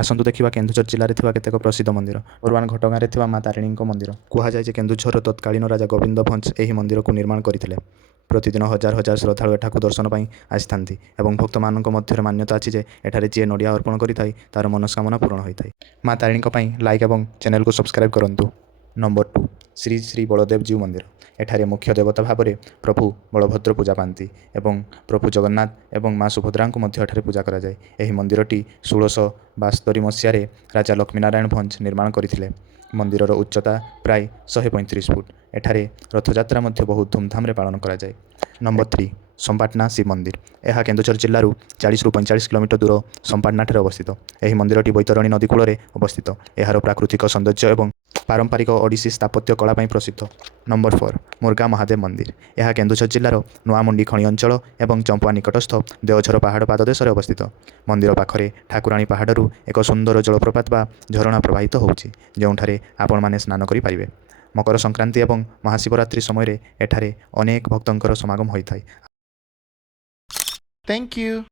ଆସନ୍ତୁ ଦେଖିବା କେନ୍ଦୁଝର ଜିଲ୍ଲାରେ ଥିବା କେତେକ ପ୍ରସିଦ୍ଧ ମନ୍ଦିର। ବର୍ତ୍ତମାନ ଘଟଗାଁରେ ଥିବା ମା ତାରିଣୀଙ୍କ ମନ୍ଦିର। କୁହାଯାଏ ଯେ କେନ୍ଦୁଝରର ତତ୍କାଳୀନ ରାଜା ଗୋବିନ୍ଦ ଭଞ୍ଜ ଏହି ମନ୍ଦିରକୁ ନିର୍ମାଣ କରିଥିଲେ। ପ୍ରତିଦିନ ହଜାର ହଜାର ଶ୍ରଦ୍ଧାଳୁ ଏଠାକୁ ଦର୍ଶନ ପାଇଁ ଆସିଥାନ୍ତି ଏବଂ ଭକ୍ତମାନଙ୍କ ମଧ୍ୟରେ ମାନ୍ୟତା ଅଛି ଯେ ଏଠାରେ ଯିଏ ନଡ଼ିଆ ଅର୍ପଣ କରିଥାଏ ତାର ମନସ୍କାମନା ପୂରଣ ହୋଇଥାଏ। ମା ତାରିଣୀଙ୍କ ପାଇଁ ଲାଇକ୍ ଏବଂ ଚ୍ୟାନେଲକୁ ସବସ୍କ୍ରାଇବ୍ କରନ୍ତୁ। ନମ୍ବର 2 ଶ୍ରୀ ଶ୍ରୀ ବଳଦେବଜୀଉ ମନ୍ଦିର। ଏଠାରେ ମୁଖ୍ୟ ଦେବତା ଭାବରେ ପ୍ରଭୁ ବଳଭଦ୍ର ପୂଜା ପାଆନ୍ତି ଏବଂ ପ୍ରଭୁ ଜଗନ୍ନାଥ ଏବଂ ମା ସୁଭଦ୍ରାଙ୍କୁ ମଧ୍ୟ ଏଠାରେ ପୂଜା କରାଯାଏ। ଏହି ମନ୍ଦିରଟି 1672 ମସିହାରେ ରାଜା ଲକ୍ଷ୍ମୀନାରାୟଣ ଭଞ୍ଜ ନିର୍ମାଣ କରିଥିଲେ। ମନ୍ଦିରର ଉଚ୍ଚତା ପ୍ରାୟ 135 ଫୁଟ। ଏଠାରେ ରଥଯାତ୍ରା ମଧ୍ୟ ବହୁତ ଧୁମଧାମରେ ପାଳନ କରାଯାଏ। ନମ୍ବର 3 ସମ୍ପାଟନା ଶିବ ମନ୍ଦିର। ଏହା କେନ୍ଦୁଝର ଜିଲ୍ଲାରୁ 40ରୁ 45 କିଲୋମିଟର ଦୂର ସମ୍ପାଟନାଠାରେ ଅବସ୍ଥିତ। ଏହି ମନ୍ଦିରଟି ବୈତରଣୀ ନଦୀ କୂଳରେ ଅବସ୍ଥିତ। ଏହାର ପ୍ରାକୃତିକ ସୌନ୍ଦର୍ଯ୍ୟ ଏବଂ ପାରମ୍ପରିକ ଓଡ଼ିଶୀ ସ୍ଥାପତ୍ୟ କଳା ପାଇଁ ପ୍ରସିଦ୍ଧ। ନମ୍ବର 4 ମୁର୍ଗା ମହାଦେବ ମନ୍ଦିର। ଏହା କେନ୍ଦୁଝର ଜିଲ୍ଲାର ନୂଆମୁଣ୍ଡି ଖଣି ଅଞ୍ଚଳ ଏବଂ ଚମ୍ପୁଆ ନିକଟସ୍ଥ ଦେଓଝର ପାହାଡ଼ ପାଦଦେଶରେ ଅବସ୍ଥିତ। ମନ୍ଦିର ପାଖରେ ଠାକୁରାଣୀ ପାହାଡ଼ରୁ ଏକ ସୁନ୍ଦର ଜଳପ୍ରପାତ ବା ଝରଣା ପ୍ରବାହିତ ହେଉଛି, ଯେଉଁଠାରେ ଆପଣମାନେ ସ୍ନାନ କରିପାରିବେ। ମକର ସଂକ୍ରାନ୍ତି ଏବଂ ମହାଶିବରାତ୍ରି ସମୟରେ ଏଠାରେ ଅନେକ ଭକ୍ତଙ୍କର ସମାଗମ ହୋଇଥାଏ। Thank you.